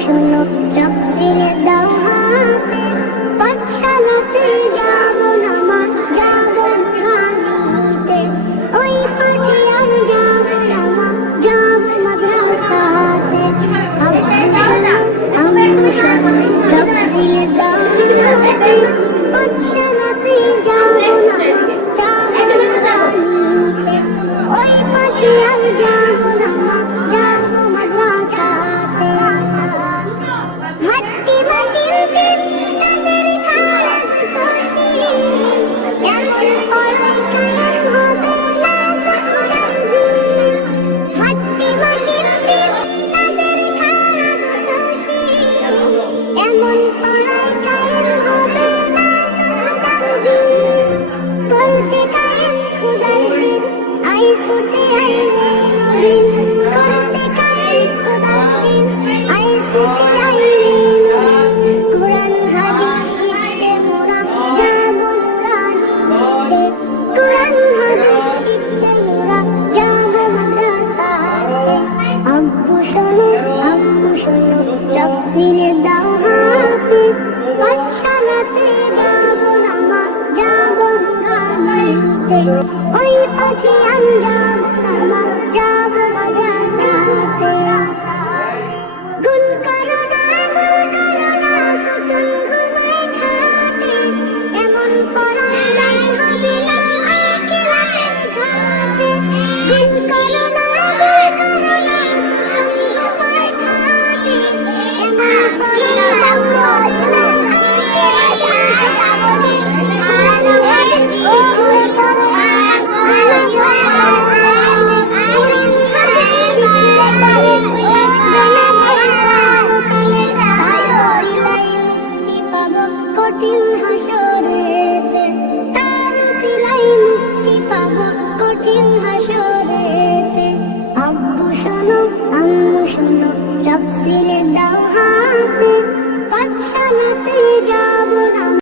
শোনো তফসিল দাও হাতে, পাঠশালাতে যাব না মা, যাব গানিতে। ওই পাঠে আর যাব না মা, যাব মাদ্রাসাতে। আম্মু শোনো তফসিল দাও হাতে, পাঠশালাতে যাব না মা, যাব গানিতে। ওই পাঠে আর যাব না মা, যাব মাদ্রাসাতে। হাট্টি মাটিতে তাদের খাড়া বসে, এমন পড়াই কায়েম হবে না তো খোদার দিন। হাট্টি মাটিতে তাদের খাড়া বসে, এমন পড়াই কায়েম হবে না তো খোদার দিন। বলতে কায়েম খোদার দিন, আই ছুটে আইলে নবীন। করতে কায়েম খোদার দিন, আই ছুটে আইলে নবীন। কোরআন হাদিস শিখতে মোরা যাব নুরানিতে। কোরআন হাদিস শিখতে মোরা যাব মাদ্রাসাতে। আম্মু শোনো তফসিল দাও হাতে, পাঠশালাতে যাব না মা, যাব নুরানিতে।